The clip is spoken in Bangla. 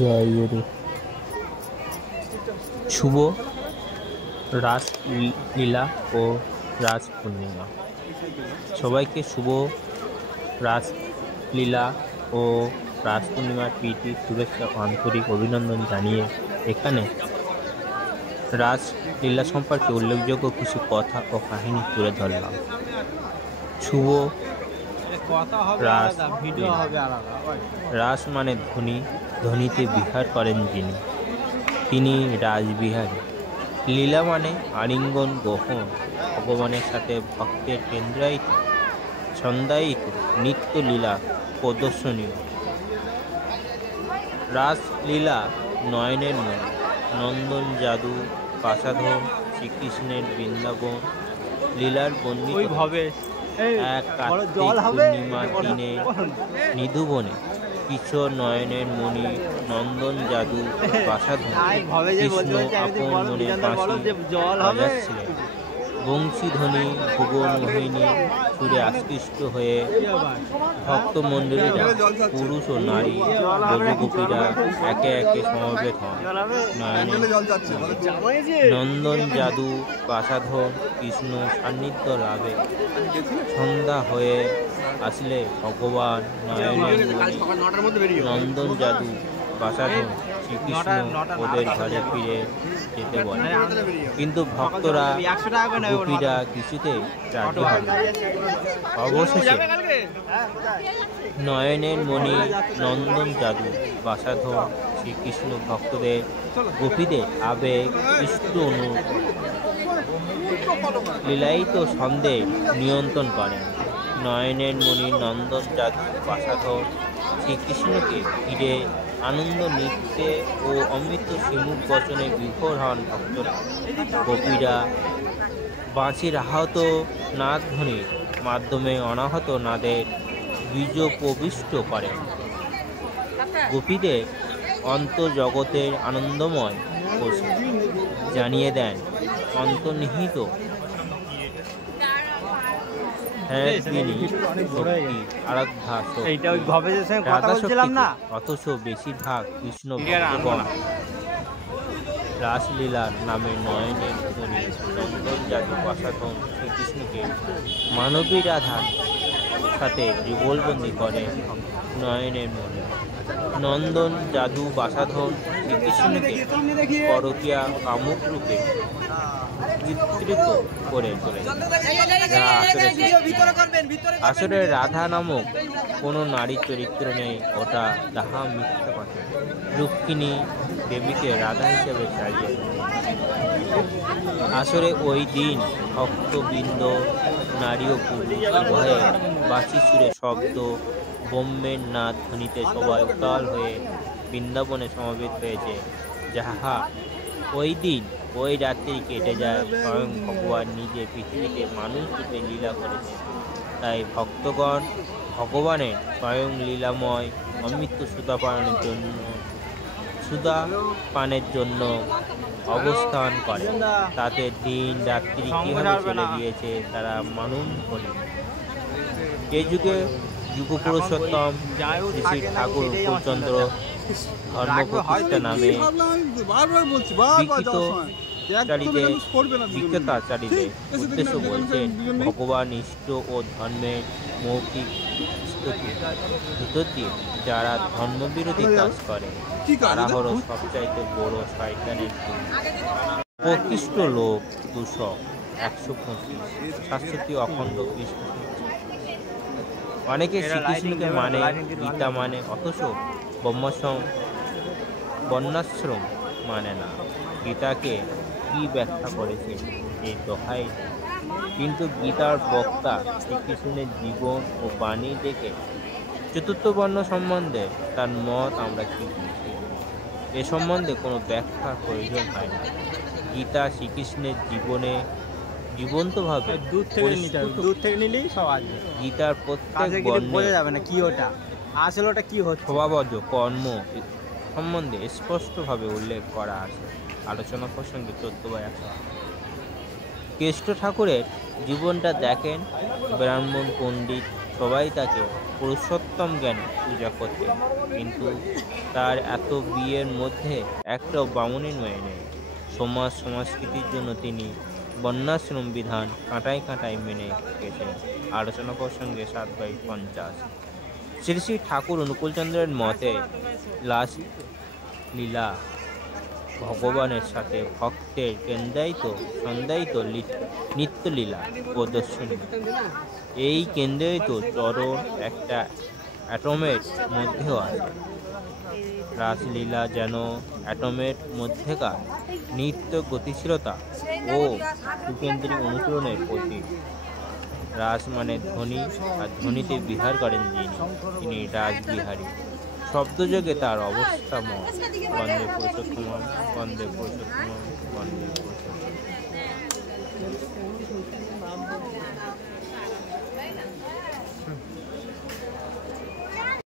জয় গুরু। শুভ রাস লীলা ও রাস পূর্ণিমা। সবাইকে শুভ রাস লীলা ও রাস পূর্ণিমার প্রীতি, শুভেচ্ছা ও আন্তরিক অভিনন্দন জানিয়ে এখানে রাস লীলা সম্পর্কে উল্লেখযোগ্য কিছু কথা ও কাহিনী তুলে ধরলাম। শুভ রাস লীলা। রাস মানে ধ্বনি, ধ্বনিতে বিহার করেন যিনি, তিনি রাসবিহারী। লীলা মানে আলিঙ্গন গ্রহণ, ভগবানের সাথে ভক্তের কেন্দ্রায়িত ছন্দায়িত নিত্য লীলা প্রদর্শনীয়। রাসলীলা নয়নের মণি, নন্দন জাদু কাসাধন, শ্রীকৃষ্ণের বৃন্দাবন লীলার বর্ণিত এক কার্তিক পূর্ণিমার দিনে নিধুবনে কিশোর নয়নের মণি নন্দন জাদু বাসাধন কৃষ্ণ আপন মনে বাঁশি বাজাচ্ছিলেন। বংশীধ্বনি ভুবন মোহিনী সুরে আকৃষ্ট হয়ে ভক্তমণ্ডলীরা, পুরুষ ও নারী ব্রজগোপীরা একে একে সমবেত হন নয়নের নন্দন জাদু বাসাধন কৃষ্ণ সান্নিধ্য লাভে। সন্ধ্যা হয়ে আসলে ভগবান নয়নের নন্দন জাদু বাসাধন শ্রীকৃষ্ণ ওদের ঘরে ফিরে যেতে বলে, কিন্তু ভক্তরা গোপীরা কিছুতে রাজি হন। অবশেষে নয়নের মণি নন্দন জাদু বাসাধন শ্রীকৃষ্ণ ভক্তদের গোপীদের আবেগ ইষ্ট লীলায়িত ছন্দে নিয়ন্ত্রণ করেন। নয়নের মণি নন্দন জাদু বাসাধন শ্রীকৃষ্ণকে ঘিরে আনন্দ নৃত্যে ও অমৃত শ্রীমুখ বচনে বিভোর হন ভক্তরা। গোপীরা বাঁশির আহত নাদধ্বনির মাধ্যমে অনাহত নাদের বীজ প্রবিষ্ট করেন। গোপীদের অন্তর্জগতের আনন্দময় কোষে জানিয়ে দেন অন্তর্নিহিত অথচ বেশিরভাগ কৃষ্ণ ভক্তগণ রাসলীলার নামে নয়নের মণি নন্দন জাদু বাসাধন শ্রীকৃষ্ণকে মানবী রাধার সাথে যুগলবন্দি করে। নয়নের মণি নন্দন জাদু বাসাধন শ্রীকৃষ্ণকে পরকীয়া কামুক রূপে চিত্রিত করে তোলে। আসলে রাধা নামক কোনো নারীর চরিত্র নেই, ওটা দাহা মিথ্যা কথা। রুক্মিণী দেবীকে রাধা হিসেবে সাজিয়ে আসলে ওই দিন ভক্তবৃন্দ নারী ও পুরুষ উভয়ে বাঁশি সুরে শব্দ বোম্বের নাদ ধ্বনিতে সবাই উত্তাল হয়ে বৃন্দাবনে সমবেত হয়েছে। যাহা ওই দিন ওই রাত্রি কেটে যায় স্বয়ং ভগবান নিজে পৃথিবীতে মানুষ রূপে লীলা করেছে। তাই ভক্তগণ ভগবানের স্বয়ং লীলাময় অমৃত সুধা পানের জন্য অবস্থান করে। তাদের দিন রাত্রি কিভাবে চলে গিয়েছে তারা মানুষ বলে। এই যুগে যুগপুরুষোত্তম শ্রী ঠাকুর ফুলচন্দ্র ধর্ম প্রতিষ্ঠা নামে বিখ্যাতাচারীতে উদ্দেশ্য বলছেন ভগবান ইষ্ট ও ধর্মের মৌখিক স্তুতির ভিতর দিয়ে যারা ধর্মবিরোধী কাজ করে তারা হল সবচাইতে বড় শয়তানের দূত। প্রকৃষ্ট লোক 200, 125, 67 অখণ্ড কৃষ্ণ। অনেকে শ্রীকৃষ্ণকে মানে, গীতা মানে, অথচ বর্ণাশ্রম মানে না। গীতাকে কি ব্যাখ্যা করেছে এই দোহাই, কিন্তু গীতার বক্তা শ্রীকৃষ্ণের জীবন ও বাণী দেখে চতুর্থ বর্ণ সম্বন্ধে তার মত আমরা কি বুঝি, এ সম্বন্ধে কোনো ব্যাখ্যার প্রয়োজন হয় না। গীতা শ্রীকৃষ্ণের জীবনে জীবন্তভাবে গীতার প্রত্যেক বর্ণে যাবে না কি ওটা আসলে ওটা কি হচ্ছে স্বভাবজ কর্ম সম্বন্ধে স্পষ্টভাবে উল্লেখ করা আছে। আলোচনা প্রসঙ্গে 14/100। কেষ্ট ঠাকুরের জীবনটা দেখেন, ব্রাহ্মণ পণ্ডিত সবাই তাকে পুরুষোত্তম জ্ঞান পূজা করতেন, কিন্তু তার এত বিয়ের মধ্যে একটাও বামুনের মেয়ে নেই। সমাজ সংস্কৃতির জন্য তিনি বর্ণাশ্রম বিধান কাঁটায় কাঁটায় মেনে গেছেন। আলোচনা প্রসঙ্গে 7/50। শ্রী শ্রী ঠাকুর অনুকূলচন্দ্রের মতে রাসলীলা ভগবানের সাথে ভক্তের সন্ধ্যায়িত নিত্যলীলা প্রদর্শনী। এই কেন্দ্রায়িত চরণ একটা অ্যাটমের মধ্যেও আছে। রাসলীলা যেন অ্যাটমের মধ্যেকার নিত্য গতিশীলতা ও সুকেন্দ্রিক অনুশীলনের প্রতীক। রাস মানে ধ্বনি, আর ধ্বনিতে বিহার করেন তিনি রাসবিহারী। শব্দযোগে তার অবস্থা মত বন্দে পুরুষোত্তমম, বন্দে পুরুষোত্তমম, বন্দে পুরুষোত্তমম।